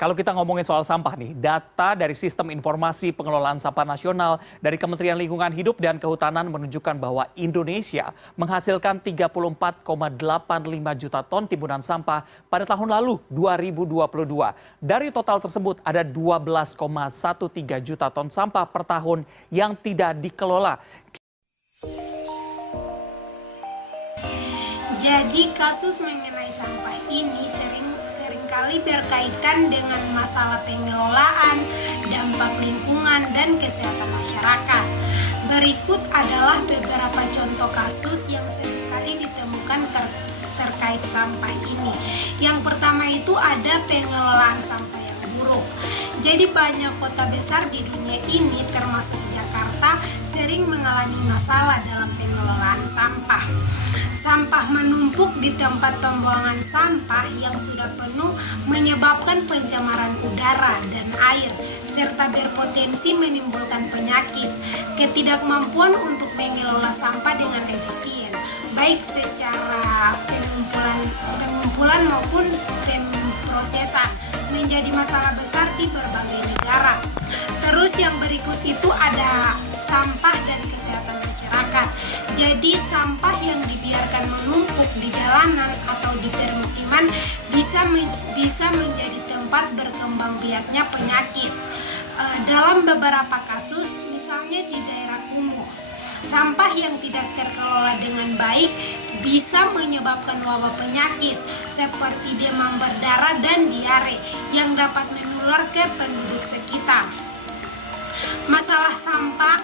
Kalau kita ngomongin soal sampah nih, data dari Sistem Informasi Pengelolaan Sampah Nasional dari Kementerian Lingkungan Hidup dan Kehutanan menunjukkan bahwa Indonesia menghasilkan 34,85 juta ton timbunan sampah pada tahun lalu 2022. Dari total tersebut ada 12,13 juta ton sampah per tahun yang tidak dikelola. Jadi kasus mengenai sampah ini seringkali berkaitan dengan masalah pengelolaan, dampak lingkungan, dan kesehatan masyarakat. Berikut adalah beberapa contoh kasus yang seringkali ditemukan terkait sampah ini. Yang pertama itu ada pengelolaan sampah yang buruk. Jadi banyak kota besar di dunia ini termasuk Jakarta sering mengalami masalah dalam pengelolaan sampah. Sampah menumpuk di tempat pembuangan sampah yang sudah penuh menyebabkan pencemaran udara dan air serta berpotensi menimbulkan penyakit. Ketidakmampuan untuk mengelola sampah dengan efisien baik secara pengumpulan maupun pemrosesan menjadi masalah besar di berbagai negara. Terus yang berikut itu ada sampah dan kesehatan masyarakat. Jadi sampah yang dibiarkan menumpuk di jalanan atau di permukiman bisa menjadi tempat berkembang biaknya penyakit. Dalam beberapa kasus, misalnya di daerah kumuh, sampah yang tidak terkelola dengan baik bisa menyebabkan wabah penyakit seperti demam berdarah dan diare yang dapat menular ke penduduk sekitar. Masalah sampah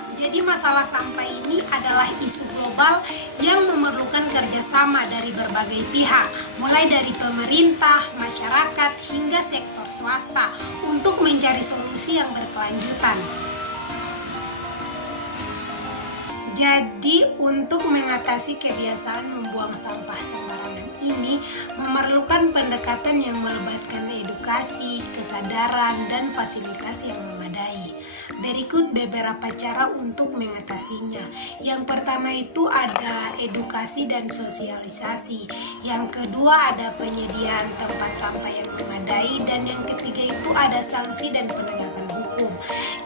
ini adalah isu global yang memerlukan kerjasama dari berbagai pihak, mulai dari pemerintah, masyarakat, hingga sektor swasta untuk mencari solusi yang berkelanjutan. Jadi untuk mengatasi kebiasaan membuang sampah sembarangan ini memerlukan pendekatan yang melibatkan edukasi, kesadaran, dan fasilitas yang memadai. Berikut beberapa cara untuk mengatasinya. Yang pertama itu ada edukasi dan sosialisasi. Yang kedua ada penyediaan tempat sampah yang memadai. Dan yang ketiga itu ada sanksi dan penegakan hukum.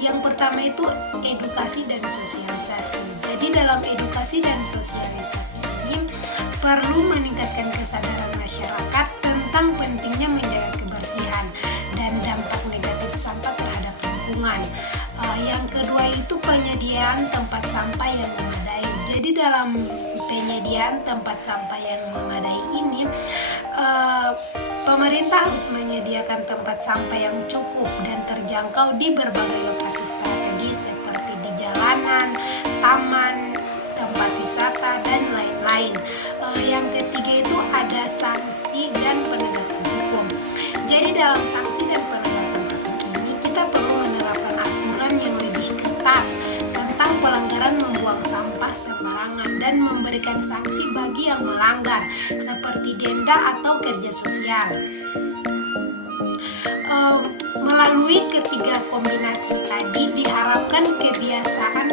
Yang pertama itu edukasi dan sosialisasi. Jadi dalam edukasi dan sosialisasi ini perlu meningkatkan kesadaran masyarakat tentang pentingnya menjaga kebersihan dan dampak negatif sampah terhadap lingkungan. Yang kedua itu penyediaan tempat sampah yang memadai. Jadi dalam penyediaan tempat sampah yang memadai ini pemerintah harus menyediakan tempat sampah yang cukup dan terjangkau di berbagai lokasi strategis seperti di jalanan, taman, tempat wisata, dan lain-lain. Yang ketiga itu ada sanksi dan penegakan hukum. Jadi dalam sanksi dan penegakan hukum ini kita perlu menerapkan aturan yang lebih ketat tentang pelanggaran membuang sampah sembarangan dan memberikan sanksi bagi yang melanggar seperti denda atau kerja sosial. Melalui ketiga kombinasi tadi diharapkan kebiasaan